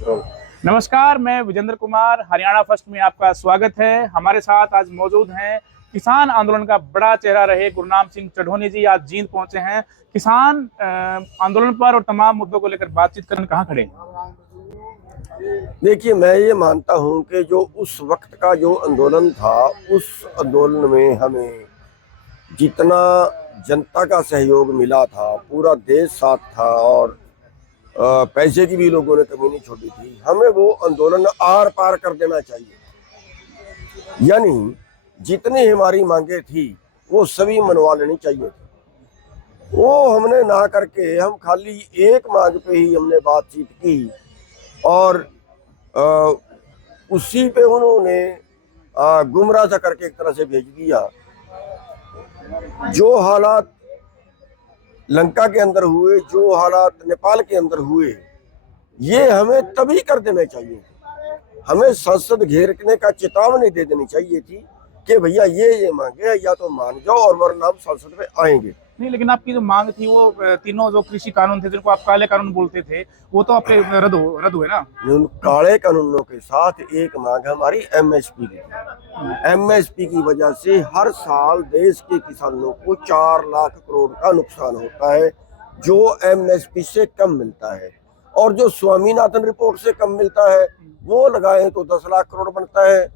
नमस्कार, मैं विजेंद्र कुमार, हरियाणा फर्स्ट में आपका स्वागत है। हमारे साथ आज मौजूद हैं किसान आंदोलन का बड़ा चेहरा रहे गुरनाम सिंह चढ़ोनी जी। आज जींद पहुंचे हैं। किसान आंदोलन पर और तमाम मुद्दों को लेकर बातचीत करने कहाँ खड़े हैं? देखिए, मैं ये मानता हूं कि जो उस वक्त का जो आंदोलन था, उस आंदोलन में हमें जितना जनता का सहयोग मिला था, पूरा देश साथ था और पैसे की भी लोगों ने कमी नहीं छोड़ी थी। हमें वो आंदोलन आर पार कर देना चाहिए, यानी जितनी हमारी मांगे थी वो सभी मनवा लेनी चाहिए थी। वो हमने ना करके हम खाली एक मांग पे ही हमने बातचीत की और उसी पे उन्होंने गुमराह सा करके एक तरह से भेज दिया। जो हालात लंका के अंदर हुए, जो हालात नेपाल के अंदर हुए, ये हमें तभी कर देना चाहिए। हमें संसद घेरने का चेतावनी दे देनी चाहिए थी कि भैया ये मांगे या तो मान जाओ और वरना हम संसद में आएंगे। नहीं, लेकिन आपकी जो मांग थी वो तीनों जो कृषि कानून थे जिनको आप काले कानून बोलते थे, वो तो आपके रद्द हुए ना। उन काले कानूनों के साथ एक मांग हमारी एमएसपी की थी। एमएसपी की वजह से हर साल देश के किसानों को 4 लाख करोड़ का नुकसान होता है, जो एमएसपी से कम मिलता है। और जो स्वामीनाथन रिपोर्ट से कम मिलता है वो लगाए तो 10 लाख करोड़ बनता है,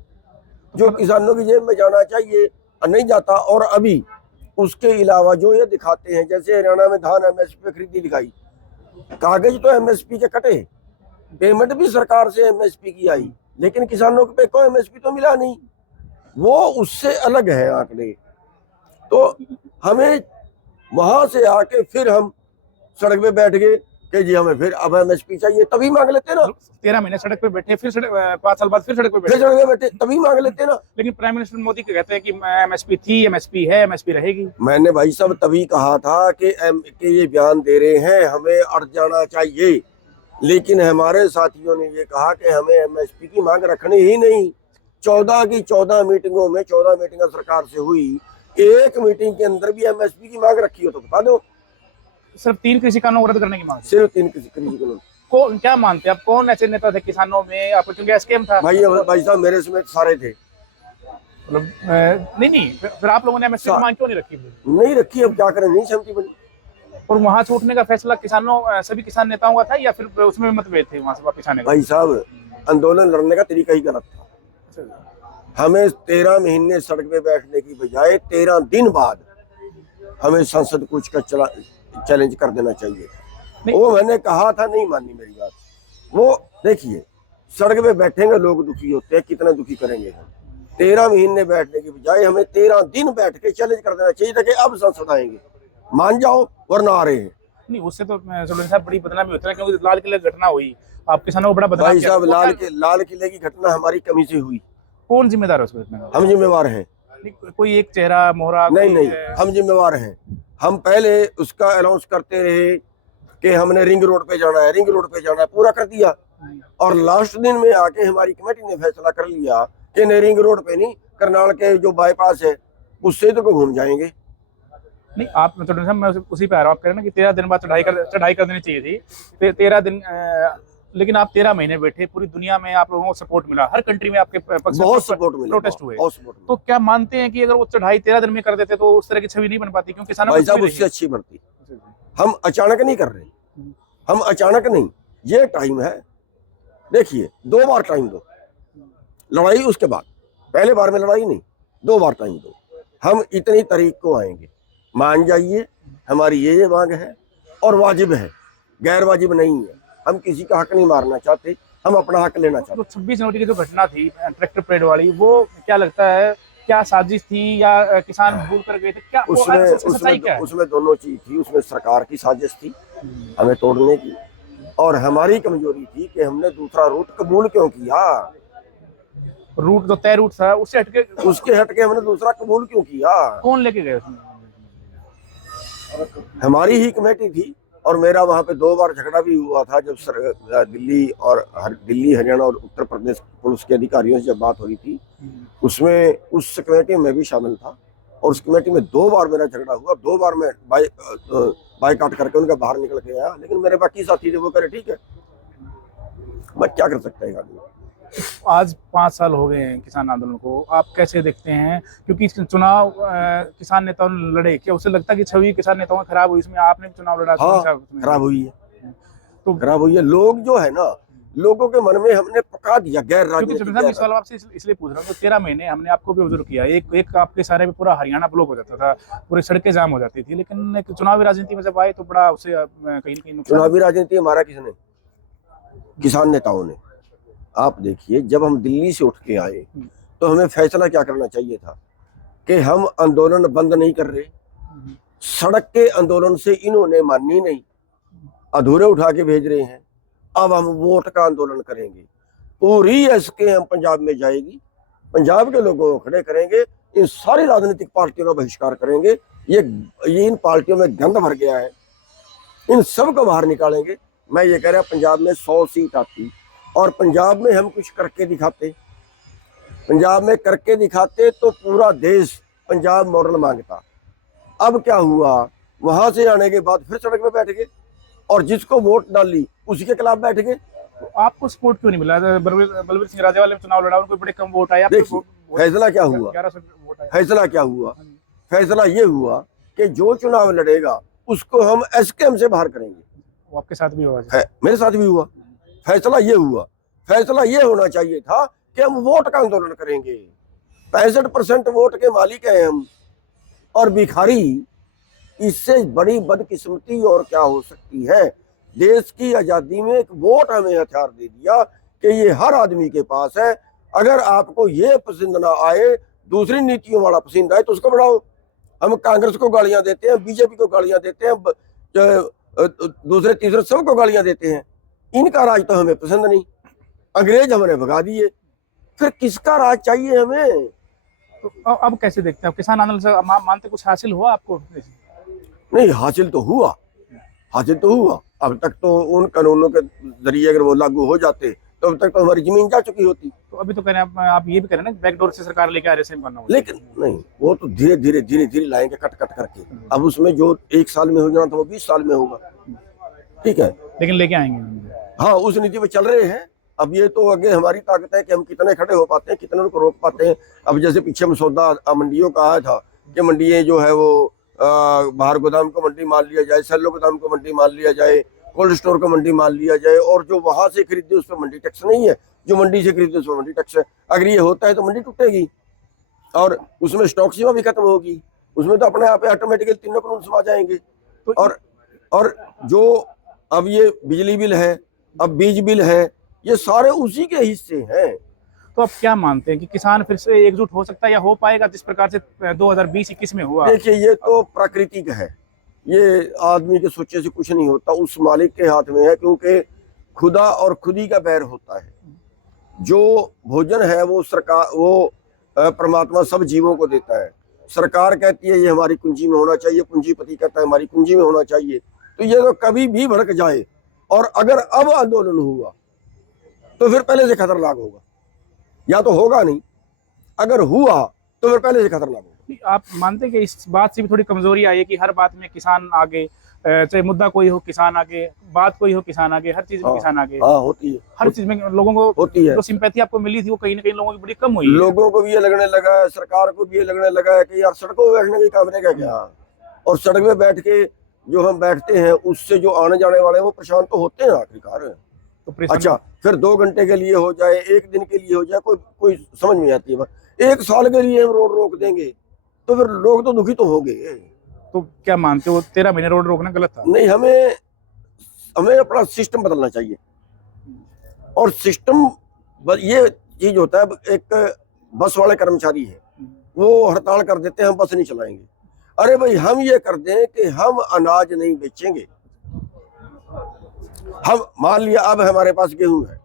जो किसानों की जेब में जाना चाहिए नहीं जाता। और अभी उसके अलावा जो ये दिखाते हैं, जैसे हरियाणा में धान एमएसपी पे खरीदी दिखाई, कागज तो एमएसपी के कटे, पेमेंट भी सरकार से एमएसपी की आई, लेकिन किसानों पे कोई एमएसपी तो मिला नहीं। वो उससे अलग है आंकड़े। तो हमें वहां से आके फिर हम सड़क पे बैठ गए कि जी हमें फिर अब एमएसपी चाहिए, तभी मांग लेते ना। 13 महीने सड़क पे बैठे, फिर 5 साल बाद फिर सड़क पे फिर सड़क पे बैठे, तभी मांग लेते ना। लेकिन प्राइम मिनिस्टर मोदी कहते हैं कि एमएसपी थी, एमएसपी है, एमएसपी रहेगी। मैंने भाई साहब तभी कहा था कि ये बयान दे रहे हैं, हमें अड़ जाना चाहिए, लेकिन हमारे साथियों ने ये कहा कि हमें एमएसपी की मांग रखनी ही नहीं। 14 की 14 मीटिंगों में 14 मीटिंगें सरकार से हुई, एक मीटिंग के अंदर भी एमएसपी की मांग रखी हो तो बता दो। सिर्फ 3 कृषि कानून रद्द करने की मांग, सिर्फ 3 कृषि कानून। को क्या मानते हैं आप, कौन ऐसे नेता थे किसानों में? आपको क्योंकि स्कैम था भाई साहब, मेरे समेत सारे थे। मतलब नहीं, फिर आप लोगों ने एमएसपी की मांग क्यों नहीं रखी? नहीं रखी, अब क्या करें, नहीं सहमति बनी। और वहां छूटने का फैसला किसानों सभी किसान नेताओं का था या फिर उसमें मतभेद थे वहां से वापस आने का? भाई साहब, आंदोलन लड़ने का तरीका ही गलत था। हमें 13 महीने सड़क पे बैठने की बजाय 13 दिन बाद हमें संसद कुछ का चैलेंज कर देना चाहिए। वो मैंने कहा था, नहीं मानी मेरी बात। वो देखिए, सड़क पे बैठेंगे लोग दुखी होते हैं, कितना दुखी करेंगे हम। 13 महीने बैठने की बजाय हमें 13 दिन बैठ के चैलेंज कर देना चाहिए था कि अब संसद आएंगे, मान जाओ वरना आ रहे हैं। नहीं, उससे तो चलो साहब बड़ी बदनामी होती है, क्योंकि लाल किले की घटना हुई, आप किसानों को बड़ा बदनाम भाई किया। साहब, लाल किले की घटना हमारी कमी से हुई। कौन जिम्मेदार है उसमें? हम जिम्मेवार हैं। कोई एक चेहरा मोहरा नहीं, हम जिम्मेवार हैं। हम पहले उसका अनाउंस करते रहे कि हमने रिंग रोड पे जाना है, रिंग रोड पे जाना है, पूरा कर दिया। और लास्ट दिन में आके हमारी कमेटी ने फैसला कर लिया कि नहीं, रिंग रोड पे नहीं, करनाल के जो बाईपास है उससे तो घूम जाएंगे। नहीं, आप मैं उसी पे आ रहा हूँ। आप कह रहे हैं ना कि 13 दिन बाद चढ़ाई कर देनी चाहिए थी। 13 दिन, लेकिन आप 13 महीने बैठे, पूरी दुनिया में आप लोगों को सपोर्ट मिला, हर कंट्री में आपके पक्ष में बहुत सपोर्ट मिला, प्रोटेस्ट हुए। तो क्या मानते हैं कि अगर वो चढ़ाई 13 दिन में कर देते तो उस तरह की छवि नहीं बन पाती? क्योंकि किसानों भाई साहब, उससे अच्छी बनती। हम अचानक नहीं कर रहे, हम अचानक नहीं, ये टाइम है। देखिए, 2 बार टाइम दो, लड़ाई उसके बाद, पहले बार में लड़ाई नहीं, 2 बार टाइम दो। हम इतनी तारीख को आएंगे, मान जाइए, हमारी ये मांग है और वाजिब है, गैर वाजिब नहीं है। हम किसी का हक नहीं मारना चाहते, हम अपना हक लेना चाहते। तो 26 जनवरी की जो घटना थी ट्रैक्टर परेड वाली, वो क्या लगता है, क्या साजिश थी या किसान भूल कर गए थे? क्या उसमें दोनों चीज थी। उसमें सरकार की साजिश थी हमें तोड़ने की, और हमारी कमजोरी थी कि हमने दूसरा रूट कबूल क्यों किया। रूट जो तय रूट था उससे हटके हमने दूसरा कबूल क्यों किया? कौन लेके गए उसमें? हमारी ही कमेटी थी। और मेरा वहां पे 2 बार झगड़ा भी हुआ था, जब दिल्ली हरियाणा और उत्तर प्रदेश पुलिस के अधिकारियों से जब बात हुई थी, उसमें उस कमेटी में भी शामिल था। और उस कमेटी में 2 बार मेरा झगड़ा हुआ। 2 बार मैं बाइकाट करके उनका बाहर निकल के आया, लेकिन मेरे बाकी साथी थे, वो कह रहे ठीक है। बट क्या कर सकता है आदमी। आज 5 साल हो गए हैं किसान आंदोलन को, आप कैसे देखते हैं? क्योंकि चुनाव किसान नेताओं ने लड़े, क्या उससे लगता है कि छवि किसान नेताओं की खराब हुई? इसमें आपने भी चुनाव लड़ा, हाँ, उसमें खराब हुई है, तो खराब हुई है। लोग जो है ना, लोगों के मन में हमने पका दिया गैर क्योंकि राजनीतिक। साहब, इस सवाल आपसे इसलिए पूछ रहा हूँ, तो 13 महीने हमने आपको भी ऑब्जर्व किया, एक आपके सारे में पूरा हरियाणा ब्लॉक हो जाता था, पूरी सड़कें जाम हो जाती थी, लेकिन एक चुनावी राजनीति में जब आए तो बड़ा उसे कहीं ना कहीं नुकसान। चुनावी राजनीति हमारा किसने? किसान नेताओं ने। आप देखिए, जब हम दिल्ली से उठ के आए तो हमें फैसला क्या करना चाहिए था कि हम आंदोलन बंद नहीं कर रहे। सड़क के आंदोलन से इन्होंने मानी नहीं, अधूरे उठा के भेज रहे हैं। अब हम वोट का आंदोलन करेंगे, पूरी एसकेएम पंजाब में जाएगी, पंजाब के लोगों को खड़े करेंगे, इन सारी राजनीतिक पार्टियों का बहिष्कार करेंगे। ये इन पार्टियों में गंद भर गया है, इन सब को बाहर निकालेंगे। मैं ये कह रहा, पंजाब में 100 सीट आती और पंजाब में हम कुछ करके दिखाते, पंजाब में करके दिखाते तो पूरा देश पंजाब मॉडल मांगता। अब क्या हुआ, वहां से आने के बाद फिर सड़क पे बैठ गए और जिसको वोट डाली उसी के खिलाफ बैठ गए। तो आपको सपोर्ट क्यों नहीं मिला? बलवीर सिंह राजे वाले में चुनाव लड़ा, उनको बड़े कम वोट आए, देखिए फैसला क्या हुआ, 1100 वोट आए। फैसला क्या हुआ? फैसला ये हुआ कि जो चुनाव लड़ेगा उसको हम एसकेएम से बाहर करेंगे। वो आपके साथ भी हुआ? मेरे साथ भी हुआ। फैसला ये हुआ, फैसला ये होना चाहिए था कि हम वोट का आंदोलन करेंगे। 65% वोट के मालिक हैं हम और भिखारी। इससे बड़ी बदकिस्मती और क्या हो सकती है? देश की आजादी में एक वोट हमें हथियार दे दिया कि ये हर आदमी के पास है। अगर आपको ये पसंद ना आए, दूसरी नीतियों वाला पसंद आए तो उसको बढ़ाओ। हम कांग्रेस को गालियां देते हैं, बीजेपी को गालियां देते हैं, दूसरे तीसरे सबको गालियां देते हैं। इनका राज तो हमें पसंद नहीं, अंग्रेज हमने भगा दिए, फिर किसका राज चाहिए हमें? तो अब कैसे देखते हैं किसान आंदोलन से? मानते कुछ हासिल हुआ आपको? नहीं, हासिल तो हुआ, हासिल तो हुआ। अब तक तो उन कानूनों के जरिए अगर वो लागू हो जाते तो अब तक तो हमारी जमीन जा चुकी होती। तो अभी तो कह रहे हैं आप ये भी कह रहे हैं ना, बैकडोर से सरकार लेके आ रहे हैं बनना, लेकिन नहीं, वो तो धीरे धीरे धीरे धीरे लाएंगे, कट कट करके। अब उसमें जो 1 साल में हो जाना था वो 20 साल में होगा, ठीक है, लेकिन लेके आएंगे। हाँ, उस नीति पे चल रहे हैं। अब ये तो आगे हमारी ताकत है कि हम कितने खड़े हो पाते हैं, कितने को रोक पाते हैं। अब जैसे पीछे मसौदा मंडियों का आया था कि मंडियां जो है वो बाहर गोदाम को मंडी मान लिया जाए, सेलो गोदाम को मंडी मान लिया जाए, कोल्ड स्टोर को मंडी मान लिया जाए, और जो वहां से खरीदे उस पर मंडी टैक्स नहीं है, जो मंडी से खरीदे उस पर मंडी टैक्स है। अगर ये होता है तो मंडी टूटेगी और उसमें स्टॉक सीमा भी खत्म होगी, उसमें तो अपने आप ऑटोमेटिकली तीनों कानून समा जाएंगे। और जो अब ये बिजली बिल है, अब बीज बिल है, ये सारे उसी के हिस्से हैं। तो आप क्या मानते हैं कि किसान फिर से एकजुट हो सकता है या हो पाएगा जिस प्रकार से 2020-21 में हुआ? देखिए, ये तो प्राकृतिक है, ये आदमी के सोचे से कुछ नहीं होता, उस मालिक के हाथ में है, क्योंकि खुदा और खुदी का बैर होता है। जो भोजन है वो सरकार, वो परमात्मा सब जीवों को देता है। सरकार कहती है ये हमारी कुंजी में होना चाहिए, पूंजीपति कहता है हमारी कुंजी में होना चाहिए। तो ये तो कभी भी भड़क जाए, और अगर अब आंदोलन हुआ तो फिर पहले से खतरनाक होगा, या तो होगा नहीं, अगर हुआ तो फिर पहले से खतरनाक होगा। आप मानते हैं कि इस बात से भी थोड़ी कमजोरी आई है कि हर बात में किसान आगे, चाहे मुद्दा कोई हो किसान आगे, बात कोई हो किसान आगे, हर चीज में किसान आगे? हाँ, होती है, हर चीज में लोगों को होती है। जो सिंपैथी आपको मिली थी वो कहीं ना कहीं लोगों की बड़ी कम हुई है। लोगों को भी ये लगने लगा है, सरकार को भी ये लगने लगा है कि यार सड़कों पे बैठने का काम रहेगा क्या, और सड़क पे बैठ के जो हम बैठते हैं उससे जो आने जाने वाले वो परेशान तो होते हैं आखिरकार। तो अच्छा, फिर 2 घंटे के लिए हो जाए, 1 दिन के लिए हो जाए, कोई समझ नहीं आती है। 1 साल के लिए हम रोड रोक देंगे तो फिर लोग तो दुखी तो होंगे। तो क्या मानते हो 13 महीने रोड रोकना गलत था? नहीं, हमें अपना सिस्टम बदलना चाहिए। और सिस्टम ये चीज होता है, एक बस वाले कर्मचारी है, वो हड़ताल कर देते हैं, हम बस नहीं चलाएंगे। अरे भाई, हम ये कर दें कि हम अनाज नहीं बेचेंगे। हम मान लिया अब हमारे पास गेहूं है,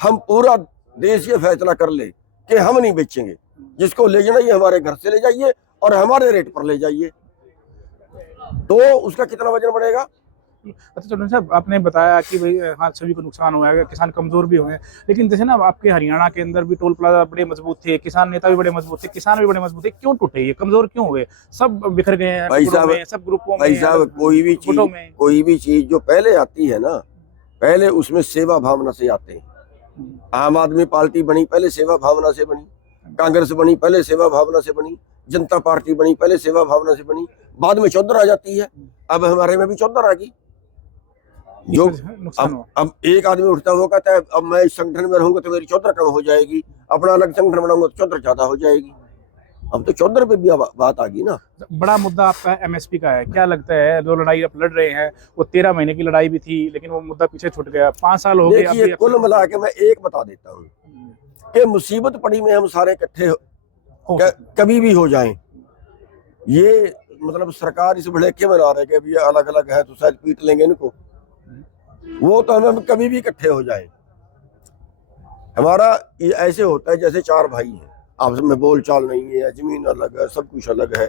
हम पूरा देश ये फैसला कर ले कि हम नहीं बेचेंगे, जिसको ले जाना ये हमारे घर से ले जाइए और हमारे रेट पर ले जाइए, तो उसका कितना वजन बढ़ेगा? अच्छा चलो साहब, आपने बताया कि भाई हाँ सभी को नुकसान हुआ है, किसान कमजोर भी हुए हैं, लेकिन जैसे ना आपके हरियाणा के अंदर भी टोल प्लाजा बड़े मजबूत थे, किसान नेता भी बड़े मजबूत थे, किसान भी बड़े मजबूत थे, क्यों टूटे, ये कमजोर क्यों हुए? सब बिखर गए हैं भाई साहब, सब ग्रुपों में। भाई साहब, कोई भी चीज जो पहले आती है ना, पहले उसमें सेवा भावना से आते हैं। आम आदमी पार्टी बनी पहले सेवा भावना से बनी, कांग्रेस बनी पहले सेवा भावना से बनी, जनता पार्टी बनी पहले सेवा भावना से बनी, बाद में चौधर आ जाती है। अब हमारे में भी चौधर आ गई। जो अब एक आदमी उठता हुआ कहता है अब मैं इस संगठन में रहूंगा तो मेरी चौधर कम हो जाएगी, अपना अलग संगठन बनाऊंगा तो चौधर ज्यादा हो जाएगी। अब तो चौधर पे भी बात आ गई ना। बड़ा मुद्दा आपका एमएसपी का है, क्या लगता है जो लड़ाई आप लड़ रहे हैं वो 13 महीने की लड़ाई भी थी लेकिन वो मुद्दा पीछे छूट गया, 5 साल हो गए। देखिए कुल मिला के मैं एक बता देता हूँ कि मुसीबत पड़ी में हम सारे इकट्ठे कभी भी हो जाएं, ये मतलब सरकार इस भड़के में ला रहे कि अभी अलग अलग है तो शायद पीट लेंगे इनको, वो तो हम कभी भी इकट्ठे हो जाएं। हमारा ये ऐसे होता है जैसे 4 भाई हैं, आपस में बोल चाल नहीं है, जमीन अलग है, सब कुछ अलग है,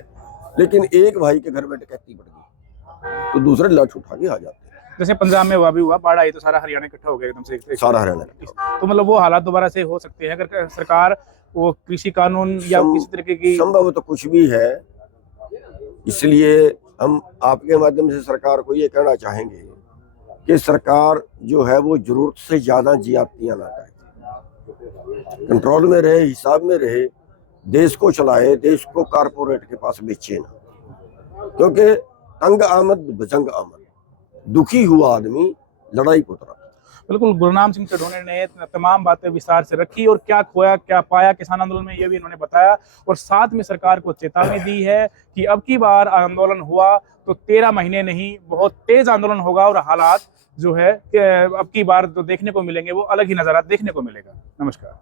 लेकिन एक भाई के घर में डकैती बढ़ गई तो दूसरे लठ उठा के आ जाते हैं। जैसे पंजाब में हुआ बाढ़ आई तो सारा हरियाणा इकट्ठा हो गया एकदम से, सारा हरियाणा। तो मतलब वो हालात दोबारा से हो सकते हैं अगर सरकार वो कृषि कानून या किसी तरीके की संभव तो कुछ भी है। इसलिए हम आपके माध्यम से सरकार को ये कहना चाहेंगे कि सरकार जो है वो जरूरत से ज्यादा ज्यादतियां ना करे, कंट्रोल में रहे, हिसाब में रहे, देश को चलाए, देश को कारपोरेट के पास बेचे ना, क्योंकि तंग आमद भजंग आमद, दुखी हुआ आदमी लड़ाई को उतरा। बिल्कुल, गुरनाम सिंह चढ़ोने ने तमाम बातें विस्तार से रखी और क्या खोया क्या पाया किसान आंदोलन में, ये भी इन्होंने बताया और साथ में सरकार को चेतावनी दी है कि अब की बार आंदोलन हुआ तो 13 महीने नहीं, बहुत तेज आंदोलन होगा और हालात जो है कि अब की बार जो देखने को मिलेंगे वो अलग ही नज़ारा देखने को मिलेगा। नमस्कार।